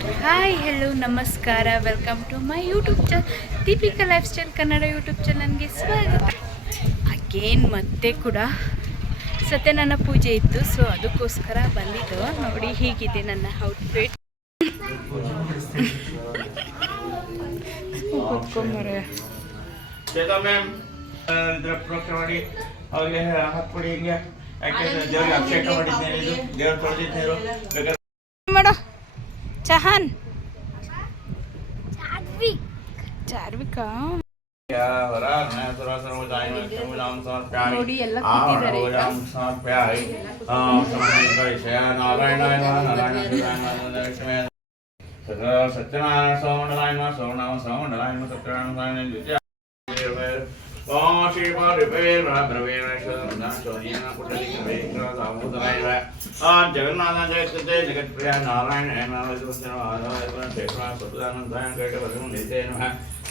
Hi hello ನಮಸ್ಕಾರ, welcome to my YouTube Deepika lifestyle Kannada YouTube ಚಾನಲ್ಗೆ ಸ್ವಾಗತ. ಅಗೇನ್ ಮತ್ತೆ ಕೂಡ ಸತ್ಯನಾರಾಯಣ ಪೂಜೆ ಇತ್ತು, ಸೊ ಅದಕ್ಕೋಸ್ಕರ ಬಂದಿದ್ದು. ನೋಡಿ ಹೀಗಿದೆ ನನ್ನ ಔಟ್ಫಿಟ್. ಕೂತ್ಕೊಂಬರ ಮಾಡೋ ಚಹಾನ್ ಚಾರ್ವಿಕಾ ನೋಡಿ ಎಲ್ಲ ಸತ್ಯನಾರಾಯಣ ಸೋಮಂಡಲಾಯನ ಸೋಮನಾಮ ಸೋಮಂಡಲಾಯನ ಸತ್ಯನಾರಾಯಣ ಜಗನ್ನಾಥ ಜಗತ್ತೆ ಜಗತ್ಪ್ರಿಯ ನಾರಾಯಣ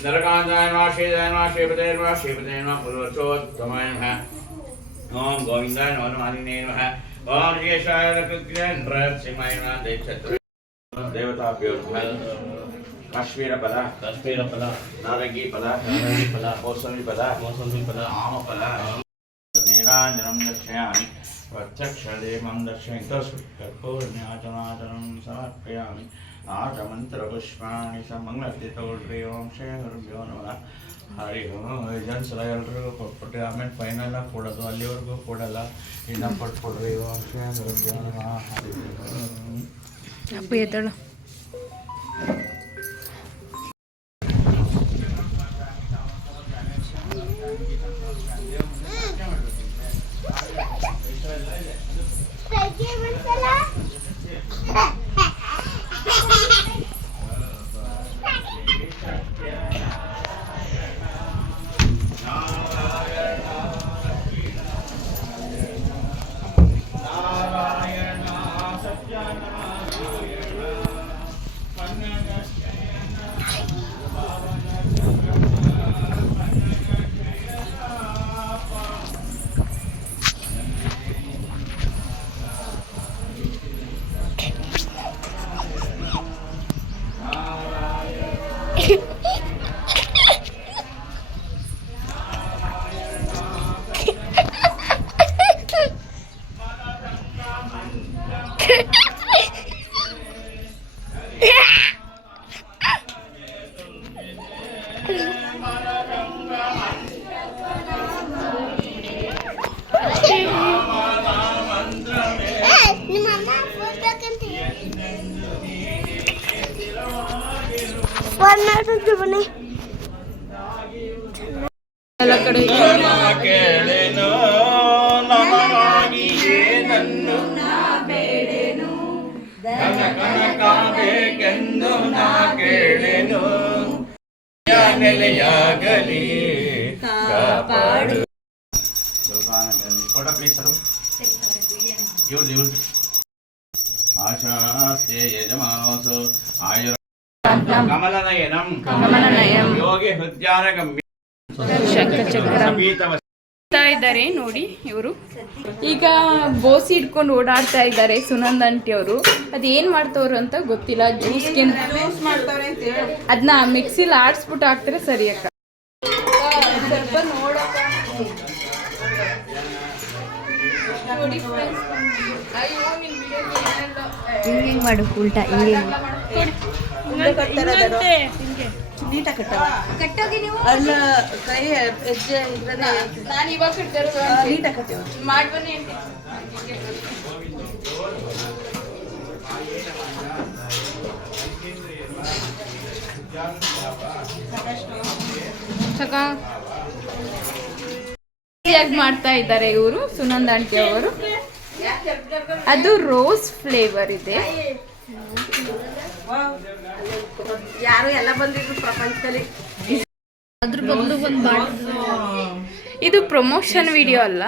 ನರಕಾಂತಾಯ ಶ್ರೀಪದೇ ಶ್ರೀಪದೇ ಪುರುಷೋತ್ತಮಾಯ ಓಂ ಗೋವಿಂದಾಯ ನಮೋ ಮಾಲಿನೇ ನಮಃ ಓಂ ಋಷೇಶಾಯ ನೃಸಿಂಹಾಯ ದೇವಛತ್ರ ದೇವತಾಭ್ಯೋ ಕಾಶ್ಮೀರ ಪದ ನಾರಂಗಿ ಪದ ಮೌಸಂಬಿ ಪದ ಆಮ ಪದ ನೀರಾಂಜನಂ ದರ್ಶಯಾಮಿ ಪ್ರತ್ಯಕ್ಷದೇವಂ ದರ್ಶಯಿತಸ್ತು ಕರ್ಪೂರ್ಣ್ಯಾಚನಾಚನಂ ಸಮರ್ಪಯಾಮಿ ಆಚಮಂತ್ರಪುಷ್ಪಾಣಿ ಸಮಂಗಲತಿತೋಳ್ರಿ ಓಂ ಶ್ರೀ ಗುರುಭ್ಯೋ ನಮಃ ಹರಿ ಓಂ. ಇದೊಂದ್ಸಲ ಎಲ್ರಿಗೂ ಕೊಟ್ಬಿಟ್ಟು ಆಮೇಲೆ ಫೈನಲ್ ಆಗಿ ಕೊಡೋದು, ಅಲ್ಲಿವರೆಗೂ ಕೊಡಲ್ಲ, ಇನ್ನು ಕೊಟ್ಬಿಡ್ರಿ ಓಂ ಶ್ರೀ ಗುರುಭ್ಯೋ ನಮಃ ಹರಿ ಓಂ. ಅಪ್ಪು ಎದ್ದಳು. ಎಲ್ಲ ಕಡೆ ಕೇಳೇನು ನನಗಾಗಿಯೇ ನನ್ನು ಬೇಡೇನು ಕನಕಬೇಕೆಂದು ನಾ ಕೇಳೇನು ನೆಲೆಯಾಗಲಿ ಕಾಪಾಡು. ಫೋಟೋ ಪ್ಲೀಸ್ ಸರು. ಇವ್ರದ್ದು ಆಶಾಸ್ತೆ ಯಜಮಾನೋಸು ಆಯುರ ಕಮಲನಯನಂ ಯೋಗಿ ಹೃದ್ಯಾನಗಮ್ಯ ಇದ್ದಾರೆ ನೋಡಿ. ಇವರು ಈಗ ಬೋಸಿ ಇಟ್ಕೊಂಡು ಓಡಾಡ್ತಾ ಇದ್ದಾರೆ ಸುನಂದ ಆಂಟಿ ಅವರು. ಅದೇನ್ ಮಾಡ್ತವ್ರು ಅಂತ ಗೊತ್ತಿಲ್ಲ. ಜ್ಯೂಸ್ಗೆ ಅದನ್ನ ಮಿಕ್ಸಿಲಿ ಆಡಿಸ್ಬಿಟ್ಟು ಹಾಕ್ತಾರೆ ಸರಿ ಅಕ್ಕ. ಸ್ವಲ್ಪ ನೋಡಕ್ಕ ನೋಡಿ ಹಿಂಗೆ ಮಾಡು ಉಲ್ಟಾ ಹಿಂಗೆ ನೀಟಾಗಿ ಕಟ್ಟೋಗಿ ನೀವು ಅಲ್ಲ ಕೈ ಹೆಜ್ಜೆ ಇಲ್ಲದೆ ನಾನು ಇವಾಗ ಕಟ್ಟಿರೋದು ನೀಟಾಗಿ ಕಟ್ಟೇವ ಮಾಡ್ಬನ್ನಿ ಮಾಡ್ತಾ ಇದ್ದಾರೆ ಇವರು ಸುನಂದ ಆಂಟಿ ಅವರು. ಅದು ರೋಸ್ ಫ್ಲೇವರ್ ಇದೆ. ಯಾರು ಎಲ್ಲ ಬಂದಿದ್ರು ಪ್ರಪಂಚದಲ್ಲಿ. ಅದ್ರ ಬದಲು ಒಂದು ಇದು ಪ್ರಮೋಷನ್ ವಿಡಿಯೋ ಅಲ್ಲ,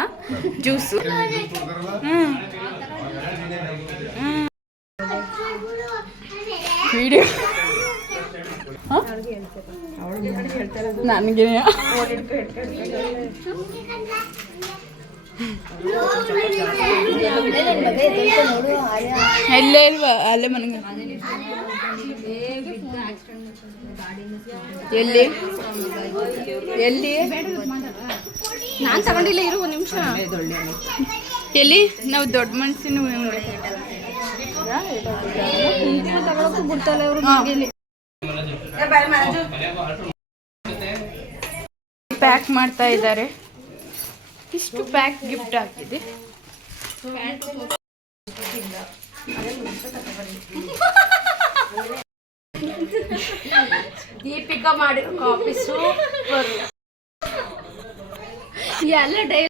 ಜ್ಯೂಸು. ವಿಡಿಯೋ ನನಗೆ ಎಲ್ಲೇ ಇಲ್ವಾ ಅಲ್ಲೇ ಮನೆಗೆ ಎಲ್ಲಿ ಎಲ್ಲಿ ನಾನು ತಗೊಂಡಿಲ್ಲ ಇರು ಒಂದು ನಿಮಿಷ. ಎಲ್ಲಿ ನಾವು ದೊಡ್ಡ ಮನ್ಸಿನ ತಗೊಳಕ್ಕೂ ಬಿಡ್ತಲ್ಲ ಇವರು. ಪ್ಯಾಕ್ ಮಾಡ್ತಾ ಇದ್ದಾರೆ. ಇಷ್ಟು ಪ್ಯಾಕ್ ಗಿಫ್ಟ್ ಹಾಕಿದೆ. ದೀಪಿಕಾ ಮಾಡಿರೋ ಕಾಫಿ ಸೂಪರ್. ಎಲ್ಲ ಡೈ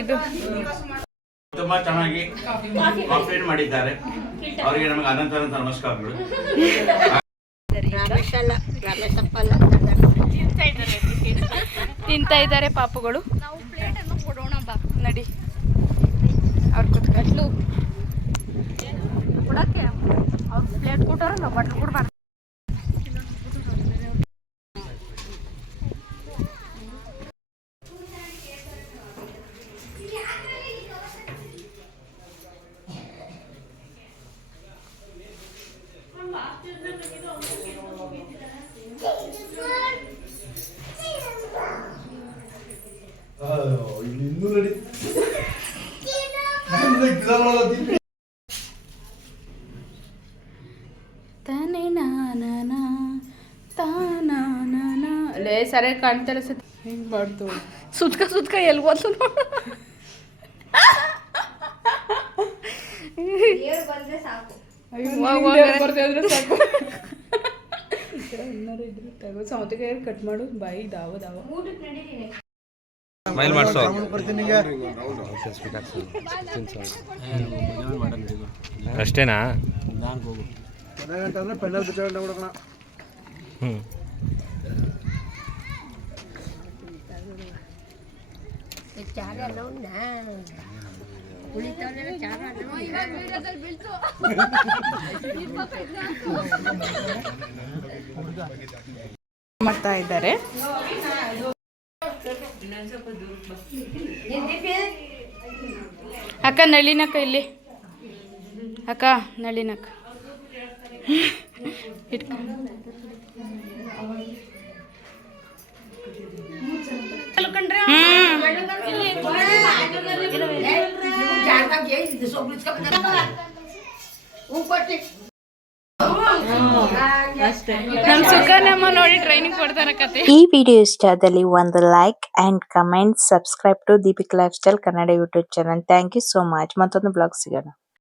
ಇದು ತುಂಬಾ ಚೆನ್ನಾಗಿ ಕಾಫಿ ಮಾಡಿದ್ದಾರೆ. ಅವರಿಗೆ ನಮಗೆ ಅನಂತ ನಮಸ್ಕಾರಗಳು. ತಿಂತಾ ಇದ್ದಾರೆ ಪಾಪುಗಳು. ನಾವು ಪ್ಲೇಟ್ ಅನ್ನು ಕೊಡೋಣ ಬಾ. ನಡಿ ಅವ್ರು ಕೂತ್ಕೊಂಡು ಕೊಡಕ್ಕೆ ಅವ್ರು ಪ್ಲೇಟ್ ಕೊಟ್ಟವ್ರ ನಾವು ಬಟ್ಲು ಕೊಡ್ಬಾರ್ದು. ಇನ್ನೂ ನಡಿ ತಾನೇ ನಾನ ತಾನ ಲೇ ಸರಿಯಾಗಿ ಕಾಣ್ತಾರೆ ಸತ್ ಹಿಂಗೆ ಮಾಡ್ತು. ಸುತ್ಕ ಎಲ್ಗೋತು ನೋಡು. ಸಾಕು. ತಗೋ ಸೌತೆಕಾಯಿ ಕಟ್ ಮಾಡು ಬಾಯಿ ದಾವ ದಾವ. ಸ್ಮೈಲ್ ಮಾಡ್ಸೋ. ಅಷ್ಟೇನಾ? ಹ್ಞೂ ಮಾಡ್ತಾ ಇದ್ದಾರೆ. ಅಕ್ಕ ನಳಿನಕ್ಕ ಇಲ್ಲಿ ಅಕ್ಕ ನಳಿನಕ್ಕ ಇಟ್ಕ. ನಮ್ ಸುಖನಮ್ಮ ನೋಡಿ ಟ್ರೈನಿಂಗ್ ಕೊಡ್ತಾರ ಕತೆ. ಈ ವಿಡಿಯೋ ಇಷ್ಟ ಆದಲ್ಲಿ ಒಂದು like and comment, subscribe to Deepik lifestyle Kannada YouTube channel. Thank you so much. ಮತ್ತೊಂದು ಬ್ಲಾಗ್ ಸಿಗೋಣ.